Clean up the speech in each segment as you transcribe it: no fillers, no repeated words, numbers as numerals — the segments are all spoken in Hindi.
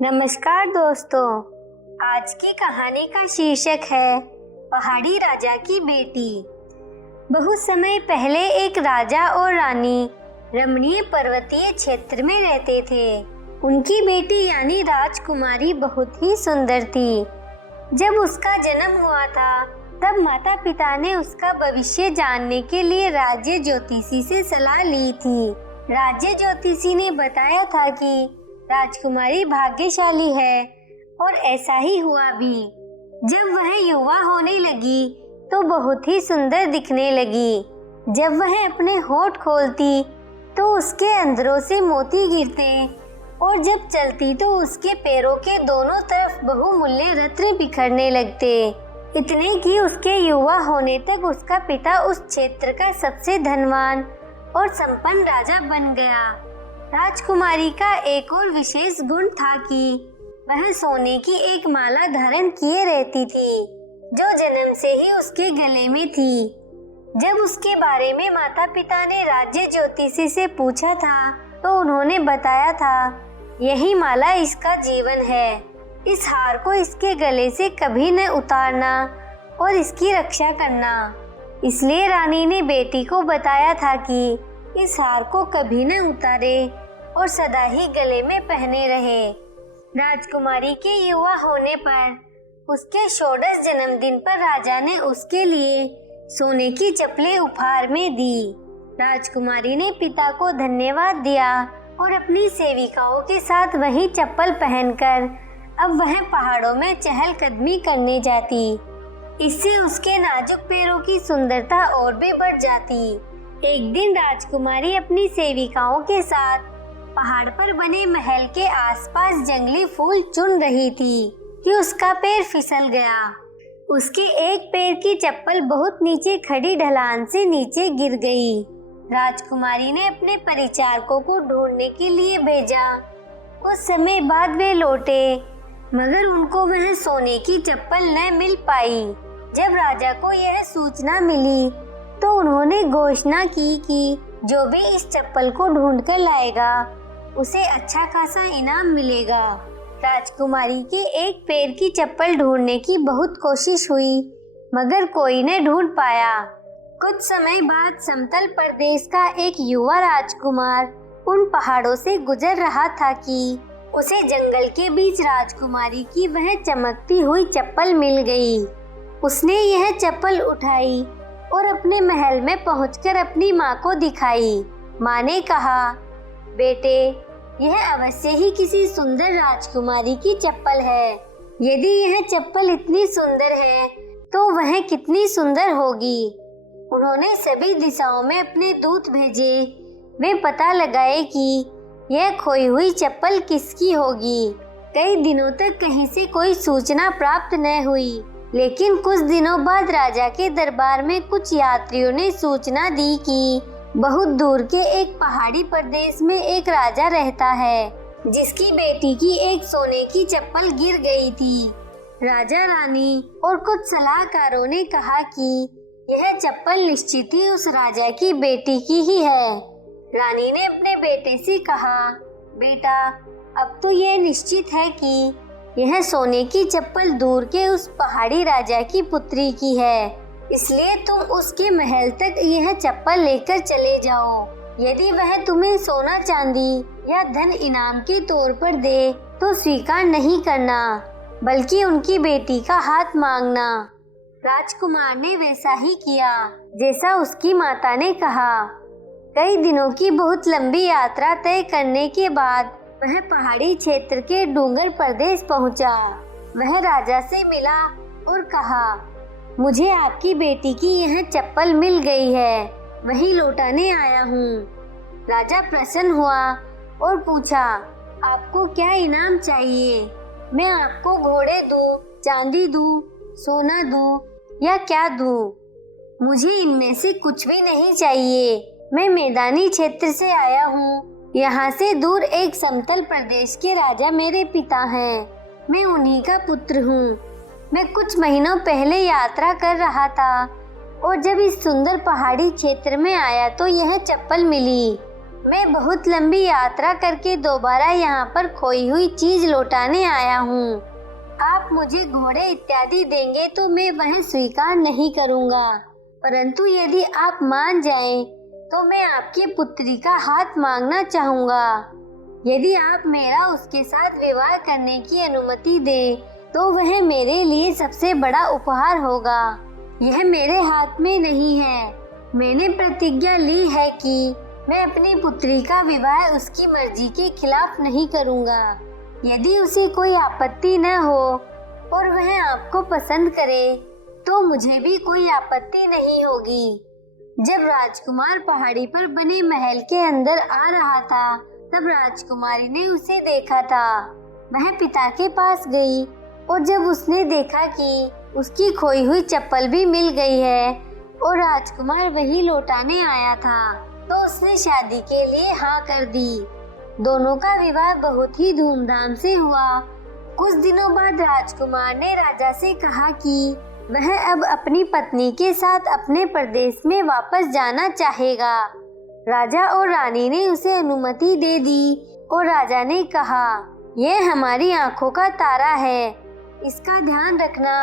नमस्कार दोस्तों, आज की कहानी का शीर्षक है पहाड़ी राजा की बेटी। बहुत समय पहले एक राजा और रानी रमणीय पर्वतीय क्षेत्र में रहते थे। उनकी बेटी यानी राजकुमारी बहुत ही सुंदर थी। जब उसका जन्म हुआ था तब माता पिता ने उसका भविष्य जानने के लिए राज्य ज्योतिषी से सलाह ली थी। राज्य ज्योतिषी ने बताया था कि राजकुमारी भाग्यशाली है और ऐसा ही हुआ भी। जब वह युवा होने लगी तो बहुत ही सुंदर दिखने लगी। जब वह अपने होंठ खोलती तो उसके अंदरों से मोती गिरते और जब चलती तो उसके पैरों के दोनों तरफ बहुमूल्य रत्न बिखरने लगते। इतने कि उसके युवा होने तक उसका पिता उस क्षेत्र का सबसे धनवान और संपन्न राजा बन गया। राजकुमारी का एक और विशेष गुण था कि वह सोने की एक माला धारण किए रहती थी जो जन्म से ही उसके गले में थी। जब उसके बारे में माता पिता ने राज्य ज्योतिषी से पूछा था तो उन्होंने बताया था यही माला इसका जीवन है। इस हार को इसके गले से कभी न उतारना और इसकी रक्षा करना। इसलिए रानी ने बेटी को बताया था कि इस हार को कभी न उतारे और सदा ही गले में पहने रहे। राजकुमारी के युवा होने पर उसके षोडश जन्मदिन पर राजा ने उसके लिए सोने की चप्पलें उपहार में दी। राजकुमारी ने पिता को धन्यवाद दिया और अपनी सेविकाओं के साथ वही चप्पल पहनकर अब वह पहाड़ों में चहलकदमी करने जाती। इससे उसके नाजुक पैरों की सुंदरता और भी बढ़ जाती। एक दिन राजकुमारी अपनी सेविकाओं के साथ पहाड़ पर बने महल के आसपास जंगली फूल चुन रही थी कि उसका पैर फिसल गया। उसके एक पैर की चप्पल बहुत नीचे खड़ी ढलान से नीचे गिर गई। राजकुमारी ने अपने परिचारकों को ढूंढने के लिए भेजा। कुछ समय बाद वे लौटे मगर उनको वह सोने की चप्पल न मिल पाई। जब राजा को यह सूचना मिली तो उन्होंने घोषणा की कि जो भी इस चप्पल को ढूंढ कर लाएगा उसे अच्छा खासा इनाम मिलेगा। राजकुमारी के एक पैर की चप्पल ढूंढने की बहुत कोशिश हुई मगर कोई न ढूंढ पाया। कुछ समय बाद समतल प्रदेश का एक युवा राजकुमार उन पहाड़ों से गुजर रहा था कि उसे जंगल के बीच राजकुमारी की वह चमकती हुई चप्पल मिल गई। उसने यह चप्पल उठाई और अपने महल में पहुंचकर अपनी माँ को दिखाई। माँ ने कहा, बेटे, यह अवश्य ही किसी सुंदर राजकुमारी की चप्पल है। यदि यह चप्पल इतनी सुंदर है तो वह कितनी सुंदर होगी। उन्होंने सभी दिशाओं में अपने दूत भेजे। वे पता लगाए कि यह खोई हुई चप्पल किसकी होगी। कई दिनों तक कहीं से कोई सूचना प्राप्त न हुई, लेकिन कुछ दिनों बाद राजा के दरबार में कुछ यात्रियों ने सूचना दी कि बहुत दूर के एक पहाड़ी प्रदेश में एक राजा रहता है जिसकी बेटी की एक सोने की चप्पल गिर गई थी। राजा, रानी और कुछ सलाहकारों ने कहा कि यह चप्पल निश्चित ही उस राजा की बेटी की ही है। रानी ने अपने बेटे से कहा, बेटा, अब तो यह निश्चित है कि यह सोने की चप्पल दूर के उस पहाड़ी राजा की पुत्री की है, इसलिए तुम उसके महल तक यह चप्पल लेकर चले जाओ। यदि वह तुम्हें सोना चांदी या धन इनाम के तौर पर दे तो स्वीकार नहीं करना, बल्कि उनकी बेटी का हाथ मांगना। राजकुमार ने वैसा ही किया जैसा उसकी माता ने कहा। कई दिनों की बहुत लंबी यात्रा तय करने के बाद वह पहाड़ी क्षेत्र के डूंगर प्रदेश पहुंचा। वह राजा से मिला और कहा, मुझे आपकी बेटी की यह चप्पल मिल गई है, वही लौटाने आया हूँ। राजा प्रसन्न हुआ और पूछा, आपको क्या इनाम चाहिए? मैं आपको घोड़े दूँ, चांदी दूँ, सोना दूँ या क्या दूँ? मुझे इनमें से कुछ भी नहीं चाहिए। मैं मैदानी क्षेत्र से आया हूँ। यहाँ से दूर एक समतल प्रदेश के राजा मेरे पिता हैं। मैं उन्हीं का पुत्र हूँ। मैं कुछ महीनों पहले यात्रा कर रहा था और जब इस सुंदर पहाड़ी क्षेत्र में आया तो यह चप्पल मिली। मैं बहुत लंबी यात्रा करके दोबारा यहाँ पर खोई हुई चीज लौटाने आया हूँ। आप मुझे घोड़े इत्यादि देंगे तो मैं वह स्वीकार नहीं करूँगा, परंतु यदि आप मान जाएं तो मैं आपकी पुत्री का हाथ मांगना चाहूँगा। यदि आप मेरा उसके साथ विवाह करने की अनुमति दें तो वह मेरे लिए सबसे बड़ा उपहार होगा। यह मेरे हाथ में नहीं है। मैंने प्रतिज्ञा ली है कि मैं अपनी पुत्री का विवाह उसकी मर्जी के खिलाफ नहीं करूँगा। यदि उसे कोई आपत्ति न हो और वह आपको पसंद करे तो मुझे भी कोई आपत्ति नहीं होगी। जब राजकुमार पहाड़ी पर बने महल के अंदर आ रहा था तब राजकुमारी ने उसे देखा था। वह पिता के पास गई और जब उसने देखा कि उसकी खोई हुई चप्पल भी मिल गई है और राजकुमार वही लौटाने आया था तो उसने शादी के लिए हाँ कर दी। दोनों का विवाह बहुत ही धूमधाम से हुआ। कुछ दिनों बाद राजकुमार ने राजा से कहा कि वह अब अपनी पत्नी के साथ अपने प्रदेश में वापस जाना चाहेगा। राजा और रानी ने उसे अनुमति दे दी और राजा ने कहा, यह हमारी आंखों का तारा है, इसका ध्यान रखना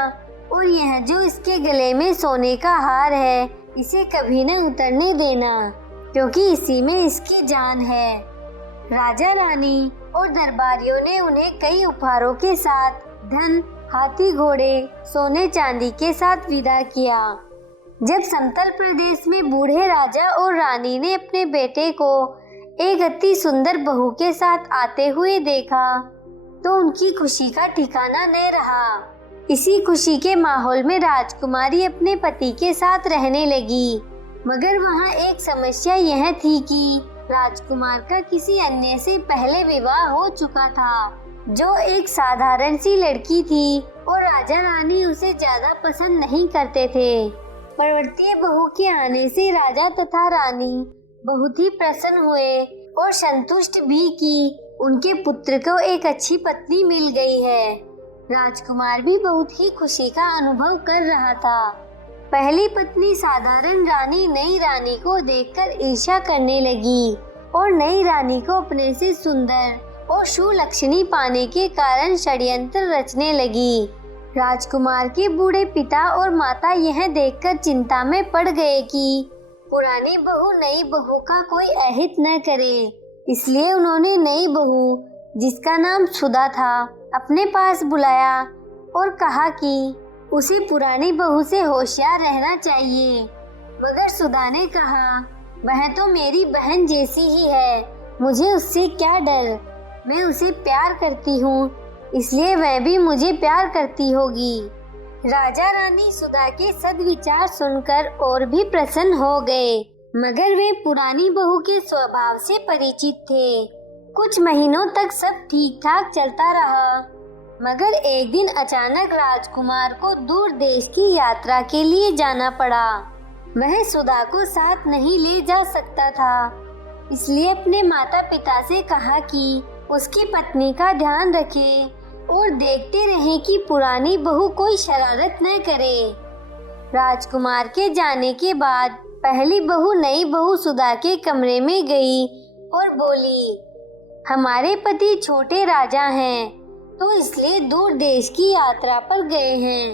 और यह जो इसके गले में सोने का हार है इसे कभी न उतरने देना, क्योंकि इसी में इसकी जान है। राजा रानी और दरबारियों ने उन्हें कई उपहारों के साथ धन, हाथी घोड़े, सोने चांदी के साथ विदा किया। जब समतल प्रदेश में बूढ़े राजा और रानी ने अपने बेटे को एक अति सुंदर बहू के साथ आते हुए देखा तो उनकी खुशी का ठिकाना न रहा। इसी खुशी के माहौल में राजकुमारी अपने पति के साथ रहने लगी, मगर वहाँ एक समस्या यह थी कि राजकुमार का किसी अन्य से पहले विवाह हो चुका था, जो एक साधारण सी लड़की थी और राजा रानी उसे ज्यादा पसंद नहीं करते थे। परिवर्तीय बहू के आने से राजा तथा रानी बहुत ही प्रसन्न हुए और संतुष्ट भी कि उनके पुत्र को एक अच्छी पत्नी मिल गई है। राजकुमार भी बहुत ही खुशी का अनुभव कर रहा था। पहली पत्नी साधारण रानी नई रानी को देखकर ईर्ष्या करने लगी और नई रानी को अपने से सुंदर और सुलक्षणी पाने के कारण षड्यंत्र रचने लगी। राजकुमार के बूढ़े पिता और माता यह देखकर चिंता में पड़ गए कि पुरानी बहू नई बहू का कोई अहित न करे, इसलिए उन्होंने नई बहू, जिसका नाम सुधा था, अपने पास बुलाया और कहा कि उसे पुरानी बहू से होशियार रहना चाहिए। मगर सुधा ने कहा, वह तो मेरी बहन जैसी ही है, मुझे उससे क्या डर, मैं उसे प्यार करती हूँ, इसलिए वह भी मुझे प्यार करती होगी। राजा रानी सुधा के सद्विचार सुनकर और भी प्रसन्न हो गए, मगर वे पुरानी बहू के स्वभाव से परिचित थे। कुछ महीनों तक सब ठीक ठाक चलता रहा, मगर एक दिन अचानक राजकुमार को दूर देश की यात्रा के लिए जाना पड़ा। वह सुधा को साथ नहीं ले जा सकता था, इसलिए अपने माता पिता से कहा कि उसकी पत्नी का ध्यान रखें और देखते रहें कि पुरानी बहू कोई शरारत न करे। राजकुमार के जाने के बाद पहली बहू नई बहू सुधा के कमरे में गई और बोली, हमारे पति छोटे राजा हैं, तो इसलिए दूर देश की यात्रा पर गए हैं।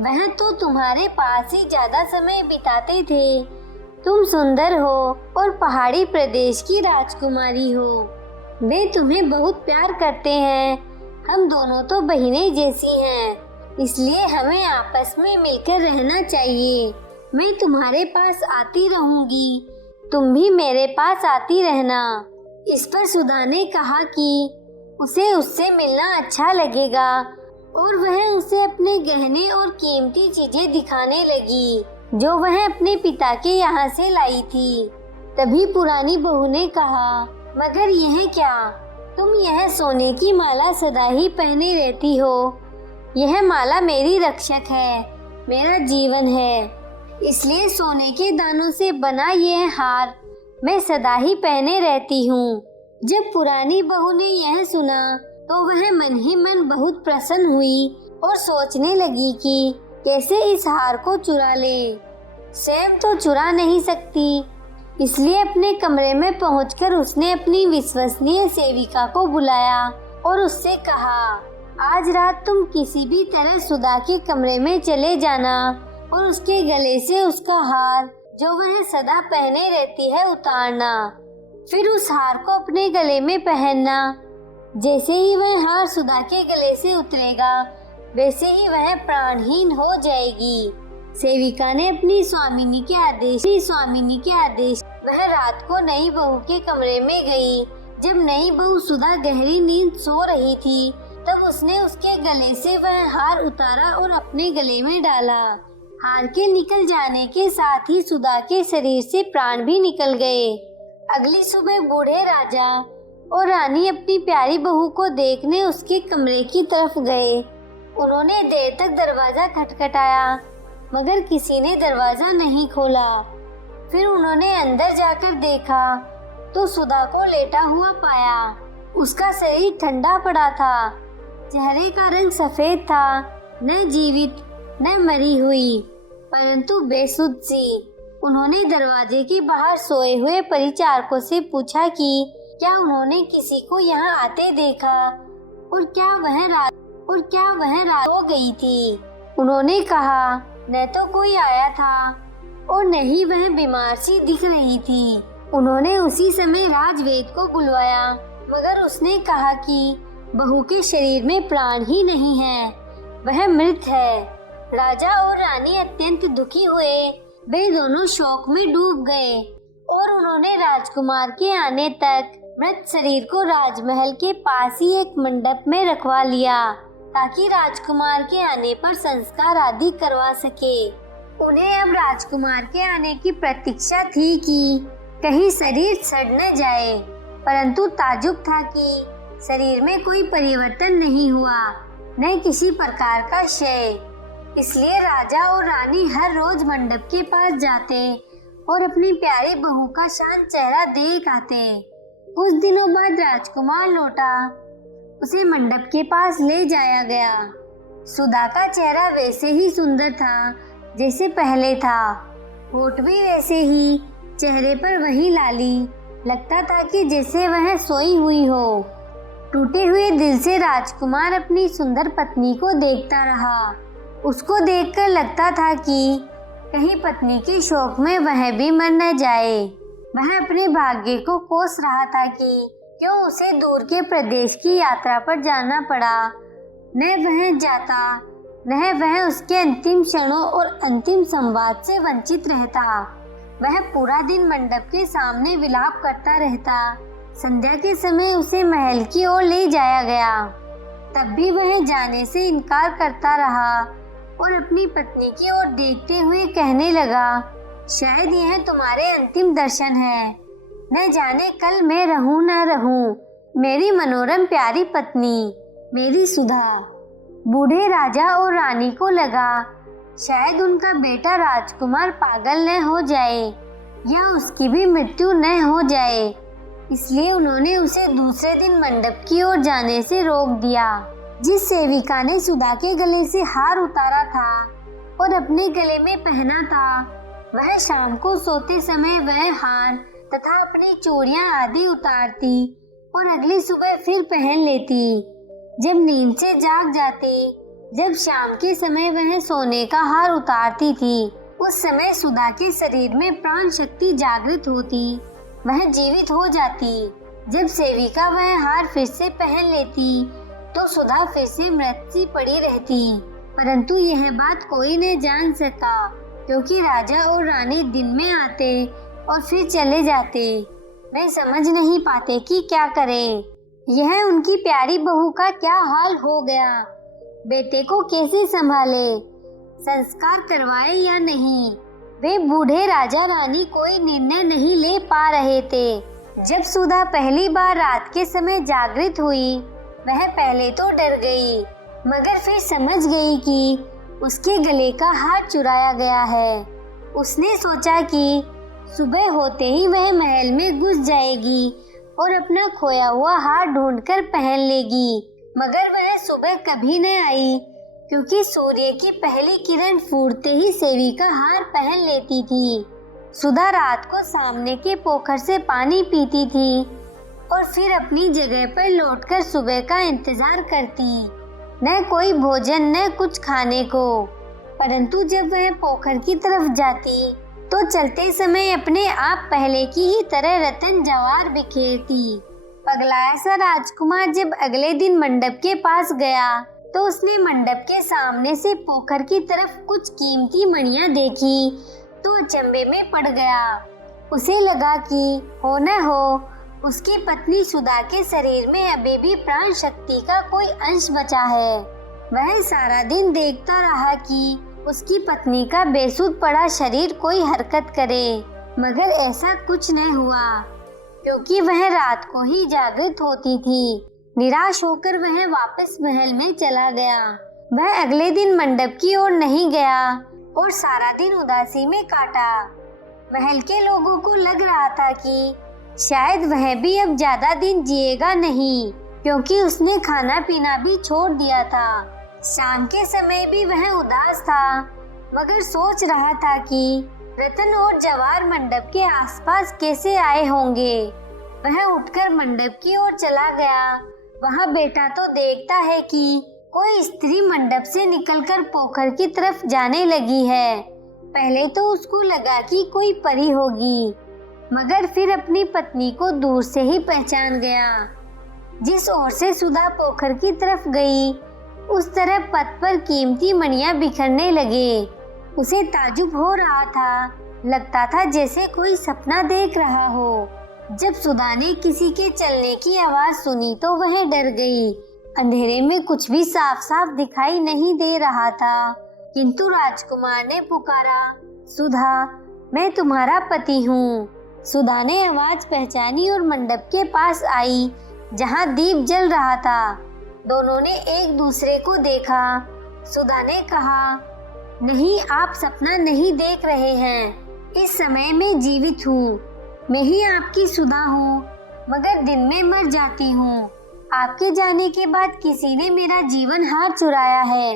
वह तो तुम्हारे पास ही ज्यादा समय बिताते थे। तुम सुंदर हो और पहाड़ी प्रदेश की राजकुमारी हो। वे तुम्हें बहुत प्यार करते हैं। हम दोनों तो बहनें जैसी हैं, इसलिए हमें आपस में मिलकर रहना चाहिए। मैं तुम्हारे पास आती रहूंगी, तुम भी मेरे पास आती रहना। इस पर सुधा ने कहा कि उसे उससे मिलना अच्छा लगेगा और वह उसे अपने गहने और कीमती चीजें दिखाने लगी जो वह अपने पिता के यहाँ से लाई थी। तभी पुरानी बहू ने कहा, मगर यह क्या, तुम यह सोने की माला सदा ही पहने रहती हो। यह माला मेरी रक्षक है, मेरा जीवन है, इसलिए सोने के दानों से बना यह हार मैं सदा ही पहने रहती हूँ। जब पुरानी बहू ने यह सुना तो वह मन ही मन बहुत प्रसन्न हुई और सोचने लगी कि कैसे इस हार को चुरा ले। स्वयं तो चुरा नहीं सकती, इसलिए अपने कमरे में पहुंचकर उसने अपनी विश्वसनीय सेविका को बुलाया और उससे कहा, आज रात तुम किसी भी तरह सुधा के कमरे में चले जाना और उसके गले से उसका हार जो वह सदा पहने रहती है उतारना। फिर उस हार को अपने गले में पहनना। जैसे ही वह हार सुधा के गले से उतरेगा वैसे ही वह प्राणहीन हो जाएगी। सेविका ने अपनी स्वामिनी के आदेश वह रात को नई बहू के कमरे में गई। जब नई बहू सुधा गहरी नींद सो रही थी तब उसने उसके गले से वह हार उतारा और अपने गले में डाला। हार के निकल जाने के साथ ही सुधा के शरीर से प्राण भी निकल गए। अगली सुबह बूढ़े राजा और रानी अपनी प्यारी बहू को देखने उसके कमरे की तरफ गए। उन्होंने देर तक दरवाजा खटखटाया मगर किसी ने दरवाजा नहीं खोला। फिर उन्होंने अंदर जाकर देखा तो सुधा को लेटा हुआ पाया। उसका शरीर ठंडा पड़ा था, चेहरे का रंग सफेद था, न जीवित न मरी हुई परंतु बेसुध सी। उन्होंने दरवाजे के बाहर सोए हुए परिचारकों से पूछा कि क्या उन्होंने किसी को यहाँ आते देखा और क्या वह रात हो गई थी। उन्होंने कहा, न तो कोई आया था और न ही वह बीमार सी दिख रही थी। उन्होंने उसी समय राजवेद को बुलवाया मगर उसने कहा कि बहू के शरीर में प्राण ही नहीं है, वह मृत है। राजा और रानी अत्यंत दुखी हुए। वे दोनों शोक में डूब गए और उन्होंने राजकुमार के आने तक मृत शरीर को राजमहल के पास ही एक मंडप में रखवा लिया ताकि राजकुमार के आने पर संस्कार आदि करवा सके। उन्हें अब राजकुमार के आने की प्रतीक्षा थी कि कहीं शरीर सड़ न जाए, परंतु ताज्जुब था कि शरीर में कोई परिवर्तन नहीं हुआ, न किसी प्रकार का क्षय। इसलिए राजा और रानी हर रोज मंडप के पास जाते और अपनी प्यारी बहू का शांत चेहरा देख आते। कुछ दिनों बाद राजकुमार लौटा, उसे मंडप के पास ले जाया गया। सुधा का चेहरा वैसे ही सुंदर था जैसे पहले था, होठ भी वैसे ही, चेहरे पर वही लाली, लगता था कि जैसे वह सोई हुई हो। टूटे हुए दिल से राजकुमार अपनी सुंदर पत्नी को देखता रहा। उसको देखकर लगता था कि कहीं पत्नी के शोक में वह भी मर न जाए। वह अपने भाग्य को कोस रहा था कि क्यों उसे दूर के प्रदेश की यात्रा पर जाना पड़ा। न वह जाता, न वह उसके अंतिम क्षणों और अंतिम संवाद से वंचित रहता। वह पूरा दिन मंडप के सामने विलाप करता रहता। संध्या के समय उसे महल की ओर ले जाया गया, तब भी वह जाने से इनकार करता रहा और अपनी पत्नी की ओर देखते हुए कहने लगा, शायद यह तुम्हारे अंतिम दर्शन है। न जाने कल मैं रहूं न रहूं, मेरी मनोरम प्यारी पत्नी, मेरी सुधा। बूढ़े राजा और रानी को लगा शायद उनका बेटा राजकुमार पागल न हो जाए या उसकी भी मृत्यु न हो जाए, इसलिए उन्होंने उसे दूसरे दिन मंडप की ओर जाने से रोक दिया। जिस सेविका ने सुधा के गले से हार उतारा था और अपने गले में पहना था, वह शाम को सोते समय वह हार तथा अपनी चूड़ियां आदि उतारती और अगली सुबह फिर पहन लेती। जब नींद से जाग जाते, जब शाम के समय वह सोने का हार उतारती थी, उस समय सुधा के शरीर में प्राण शक्ति जागृत होती, वह जीवित हो जाती। जब सेविका वह हार फिर से पहन लेती तो सुधा फिर से मृत सी पड़ी रहती। परंतु यह बात कोई न जान सका क्योंकि राजा और रानी दिन में आते और फिर चले जाते। वे समझ नहीं पाते कि क्या करें। यह उनकी प्यारी बहू का क्या हाल हो गया, बेटे को कैसे संभाले, संस्कार करवाए या नहीं। वे बूढ़े राजा रानी कोई निर्णय नहीं ले पा रहे थे। जब सुधा पहली बार रात के समय जागृत हुई, वह पहले तो डर गई मगर फिर समझ गई कि उसके गले का हार चुराया गया है। उसने सोचा कि सुबह होते ही वह महल में घुस जाएगी और अपना खोया हुआ हार ढूंढकर पहन लेगी, मगर वह सुबह कभी न आई क्योंकि सूर्य की पहली किरण फूटते ही सेविका हार पहन लेती थी। सुधा रात को सामने के पोखर से पानी पीती थी और फिर अपनी जगह पर लौटकर सुबह का इंतजार करती। न कोई भोजन न कुछ खाने को, परंतु जब वह पोखर की तरफ जाती तो चलते समय अपने आप पहले की ही तरह रतन जवाहर बिखेरती। पगलाया सा राजकुमार जब अगले दिन मंडप के पास गया तो उसने मंडप के सामने से पोखर की तरफ कुछ कीमती मणियां देखी तो अचंभे में पड़ गया। उसे लगा कि हो न हो उसकी पत्नी सुधा के शरीर में अभी भी प्राण शक्ति का कोई अंश बचा है। वह सारा दिन देखता रहा कि उसकी पत्नी का बेसुध पड़ा शरीर कोई हरकत करे, मगर ऐसा कुछ न हुआ, क्योंकि वह रात को ही जागृत होती थी। निराश होकर वह वापस महल में चला गया। वह अगले दिन मंडप की ओर नहीं गया और सारा दिन उदासी में काटा। महल के लोगों को लग रहा था कि शायद वह भी अब ज्यादा दिन जिएगा नहीं, क्योंकि उसने खाना पीना भी छोड़ दिया था। शाम के समय भी वह उदास था, मगर सोच रहा था कि रतन और जवाहर मंडप के आसपास कैसे आए होंगे। वह उठकर मंडप की ओर चला गया। वहां बैठा तो देखता है कि कोई स्त्री मंडप से निकलकर पोखर की तरफ जाने लगी है। पहले तो उसको लगा कि कोई परी होगी, मगर फिर अपनी पत्नी को दूर से ही पहचान गया। जिस ओर से सुधा पोखर की तरफ गई, उस तरफ पथ पर कीमती मणियां बिखरने लगे। उसे ताजुब हो रहा था, लगता था जैसे कोई सपना देख रहा हो। जब सुधा ने किसी के चलने की आवाज सुनी तो वह डर गई। अंधेरे में कुछ भी साफ साफ दिखाई नहीं दे रहा था, किंतु राजकुमार ने पुकारा, सुधा, मैं तुम्हारा पति हूँ। सुधा ने आवाज पहचानी और मंडप के पास आई, जहाँ दीप जल रहा था। दोनों ने एक दूसरे को देखा। सुधा ने कहा, नहीं, आप सपना नहीं देख रहे हैं। इस समय मैं जीवित हूँ। मैं ही आपकी सुधा हूँ, मगर दिन में मर जाती हूँ। आपके जाने के बाद किसी ने मेरा जीवन हार चुराया है।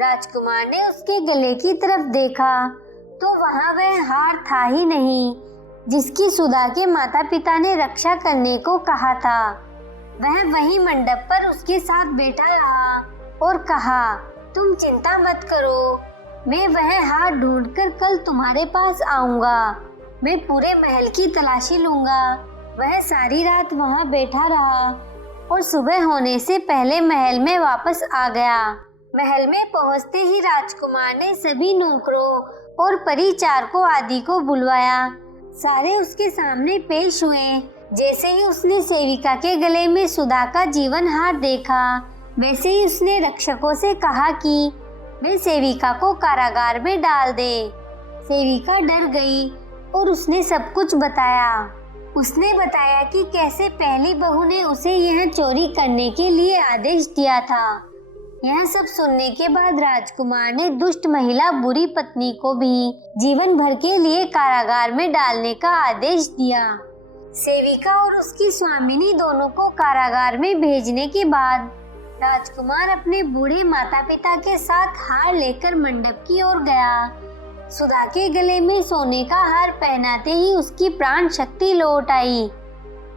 राजकुमार ने उसके गले की तरफ देखा तो वहाँ वह हार था ही नहीं, जिसकी सुधा के माता पिता ने रक्षा करने को कहा था। वह वही मंडप पर उसके साथ बैठा रहा और कहा, तुम चिंता मत करो, मैं वह हार ढूंढकर कल तुम्हारे पास आऊंगा। मैं पूरे महल की तलाशी लूंगा। वह सारी रात वहां बैठा रहा और सुबह होने से पहले महल में वापस आ गया। महल में पहुंचते ही राजकुमार ने सभी नौकरों और परिचारकों आदि को बुलवाया। सारे उसके सामने पेश हुए। जैसे ही उसने सेविका के गले में सुधा का जीवन हार देखा, वैसे ही उसने रक्षकों से कहा कि वे सेविका को कारागार में डाल दे। सेविका डर गई और उसने सब कुछ बताया। उसने बताया कि कैसे पहली बहू ने उसे यह चोरी करने के लिए आदेश दिया था। यह सब सुनने के बाद राजकुमार ने दुष्ट महिला बुरी पत्नी को भी जीवन भर के लिए कारागार में डालने का आदेश दिया। सेविका और उसकी स्वामिनी दोनों को कारागार में भेजने के बाद राजकुमार अपने बूढ़े माता पिता के साथ हार लेकर मंडप की ओर गया। सुधा के गले में सोने का हार पहनाते ही उसकी प्राण शक्ति लौट आई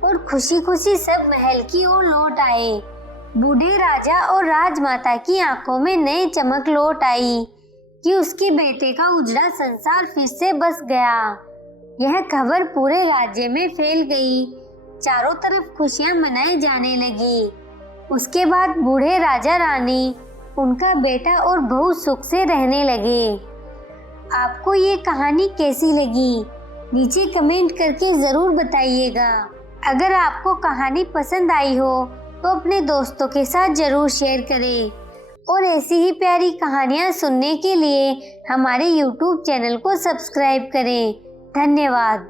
और खुशी खुशी सब महल की ओर लौट आए। बूढ़े राजा और राजमाता की आंखों में नई चमक लौट आई कि उसके बेटे का उजड़ा संसार फिर से बस गया। यह खबर पूरे राज्य में फैल गई। चारों तरफ खुशियां मनाई जाने लगी। उसके बाद बूढ़े राजा रानी, उनका बेटा और बहू सुख से रहने लगे। आपको ये कहानी कैसी लगी? नीचे कमेंट करके ज़रूर बताइएगा। अगर आपको कहानी पसंद आई हो तो अपने दोस्तों के साथ ज़रूर शेयर करें और ऐसी ही प्यारी कहानियाँ सुनने के लिए हमारे YouTube चैनल को सब्सक्राइब करें। धन्यवाद।